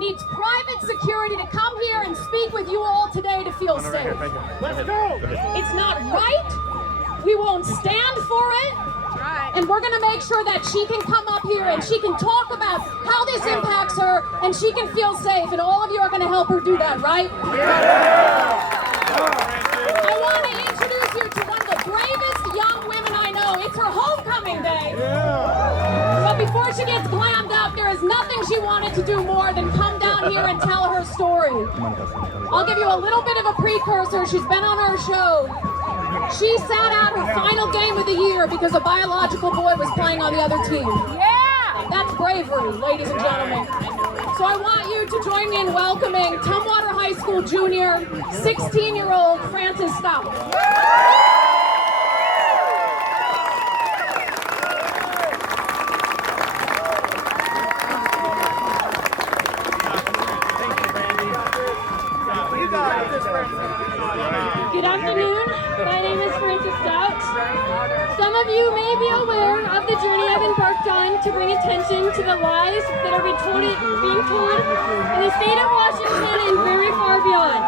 needs private security to come here and speak with you all today to feel safe. Let's go! It's not right. We won't stand for it. And we're going to make sure that she can come up here and she can talk about how this impacts her and she can feel safe. And all of you are going to help her do that, right? I want to introduce you to one of the bravest young women I know. It's her homecoming day. But before she gets glammed up, there is nothing she wanted to do more than come down here and tell her story. I'll give you a little bit of a precursor. She's been on our show. She sat out her final game of the year because a biological boy was playing on the other team. Yeah! That's bravery, ladies and gentlemen. So I want you to join me in welcoming Tumwater High School junior, 16-year-old Frances Stout. Good afternoon. My name is Frances Stout. Some of you may be aware of the journey I've embarked on to bring attention to the lies that are being told in the state of Washington and very far beyond.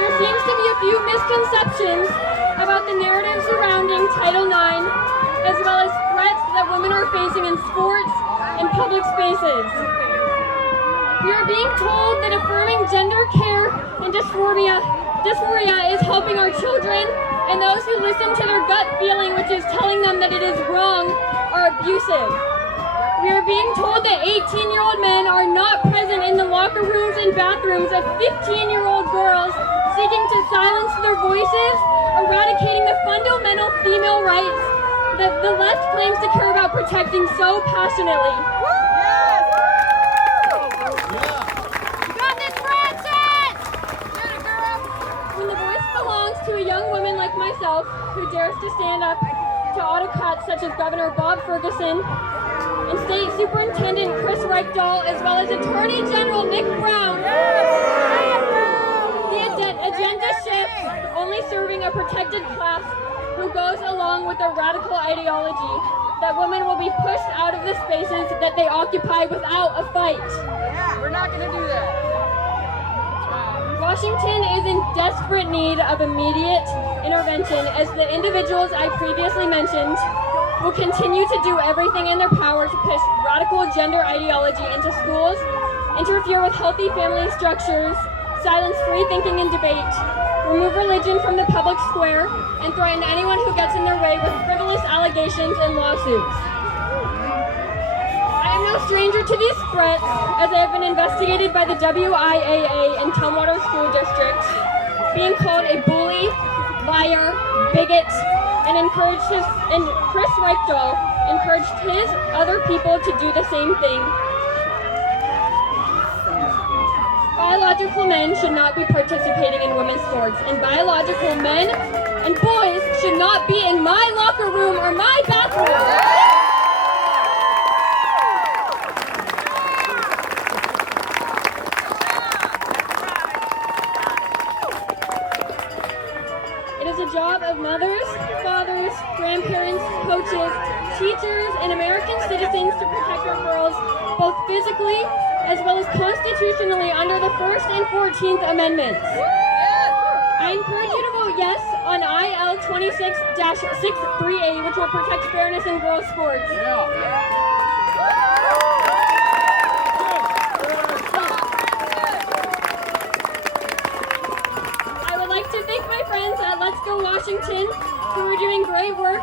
There seems to be a few misconceptions about the narrative surrounding Title IX, as well as threats that women are facing in sports and public spaces. We are being told that affirming gender care and dysphoria is helping our children, and those who listen to their gut feeling, which is telling them that it is wrong, are abusive. We are being told that 18-year-old men are not present in the locker rooms and bathrooms of 15-year-old girls seeking to silence their voices, eradicating the fundamental female rights that the left claims to care about protecting so passionately. To a young woman like myself who dares to stand up to autocrats such as Governor Bob Ferguson and State Superintendent Chris Reichdahl, as well as Attorney General Nick Brown. The agenda shifts, only serving a protected class who goes along with a radical ideology that women will be pushed out of the spaces that they occupy without a fight. Yeah, we're not going to do that. Washington is in desperate need of immediate intervention, as the individuals I previously mentioned will continue to do everything in their power to push radical gender ideology into schools, interfere with healthy family structures, silence free thinking and debate, remove religion from the public square, and threaten anyone who gets in their way with frivolous allegations and lawsuits. I am no stranger to these threats, as I have been investigated by the WIAA in Tumwater School District, being called a bully, liar, bigot, and Chris Reichdahl encouraged his other people to do the same thing. Biological men should not be participating in women's sports, and biological men and boys should not be in my locker room or my bathroom. It is a job of mothers, fathers, grandparents, coaches, teachers, and American citizens to protect our girls, both physically as well as constitutionally under the 1st and 14th Amendments. I encourage you to vote yes on IL 26-63A, which will protect fairness in girls' sports. To thank my friends at Let's Go Washington, who are doing great work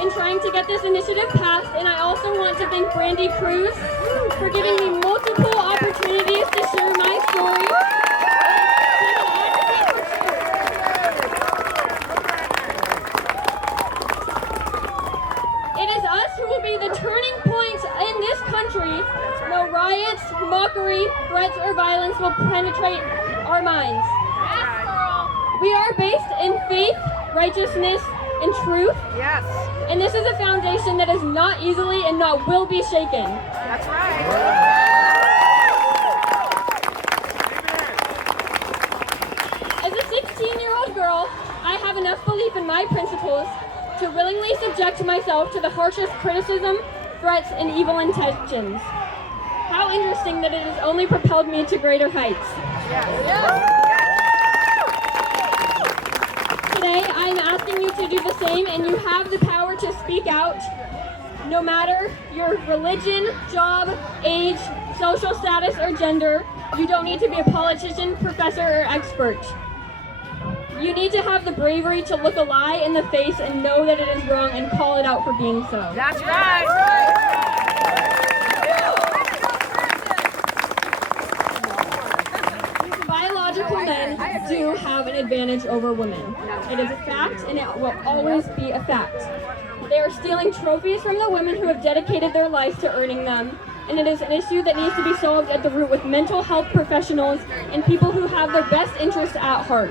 in trying to get this initiative passed, and I also want to thank Brandy Cruz for giving me multiple opportunities to share my story. It is us who will be the turning point in this country. No riots, mockery, threats, or violence will penetrate our minds. We are based in faith, righteousness, and truth. Yes. And this is a foundation that is not easily and not will be shaken. That's right. As a 16-year-old girl, I have enough belief in my principles to willingly subject myself to the harshest criticism, threats, and evil intentions. However, so interesting that it has only propelled me to greater heights. Today, I am asking you to do the same, and you have the power to speak out. No matter your religion, job, age, social status, or gender, you don't need to be a politician, professor, or expert. You need to have the bravery to look a lie in the face and know that it is wrong and call it out for being so. That's right. Biological men do have an advantage over women. It is a fact, and it will always be a fact. They are stealing trophies from the women who have dedicated their lives to earning them, and it is an issue that needs to be solved at the root with mental health professionals and people who have their best interests at heart.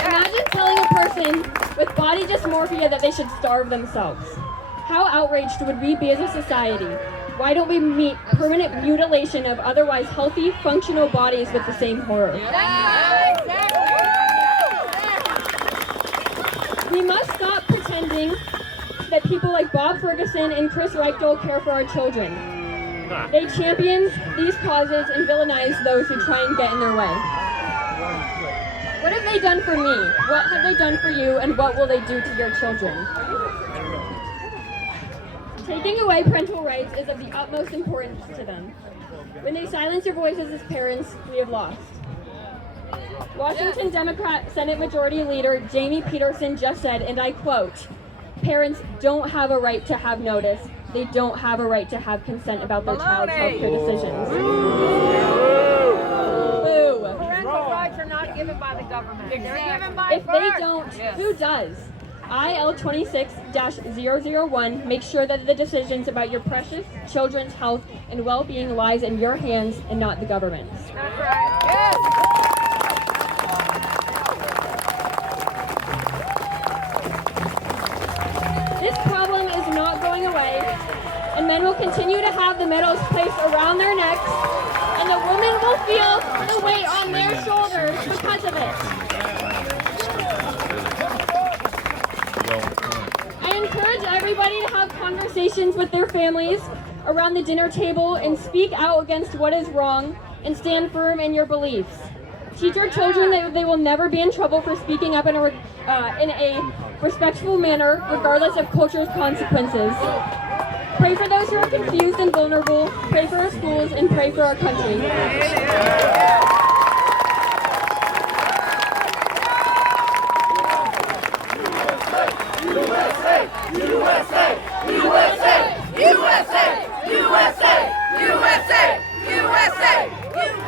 Imagine telling a person with body dysmorphia that they should starve themselves. How outraged would we be as a society? Why don't we meet permanent mutilation of otherwise healthy, functional bodies with the same horror? We must stop pretending that people like Bob Ferguson and Chris Reichel care for our children. They champion these causes and villainize those who try and get in their way. What have they done for me? What have they done for you? And what will they do to your children? Taking away parental rights is of the utmost importance to them. When they silence your voices as parents, we have lost. Washington Democrat Senate Majority Leader Jamie Peterson just said, and I quote, "Parents don't have a right to have notice. They don't have a right to have consent about their child's healthcare decisions." Boo. Parental rights are not given by the government. They're given by If they don't, who does? IL 26-001 makes sure that the decisions about your precious children's health and well-being lies in your hands and not the government's. That's right. Yes. This problem is not going away, and men will continue to have the medals placed around their necks, and the women will feel the weight on their shoulders because of it. I encourage everybody to have conversations with their families around the dinner table and speak out against what is wrong and stand firm in your beliefs. Teach your children that they will never be in trouble for speaking up in a respectful manner, regardless of culture's consequences. Pray for those who are confused and vulnerable. Pray for our schools and pray for our country.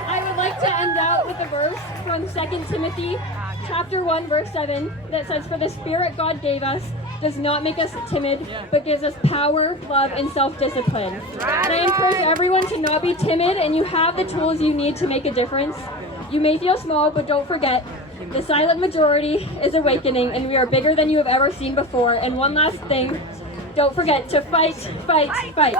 I would like to end out with a verse from 2 Timothy chapter 1, verse 7 that says, "For the Spirit God gave us does not make us timid, but gives us power, love, and self-discipline." And I encourage everyone to not be timid, and you have the tools you need to make a difference. You may feel small, but don't forget, the silent majority is awakening, and we are bigger than you have ever seen before. And one last thing, don't forget to fight, fight, fight.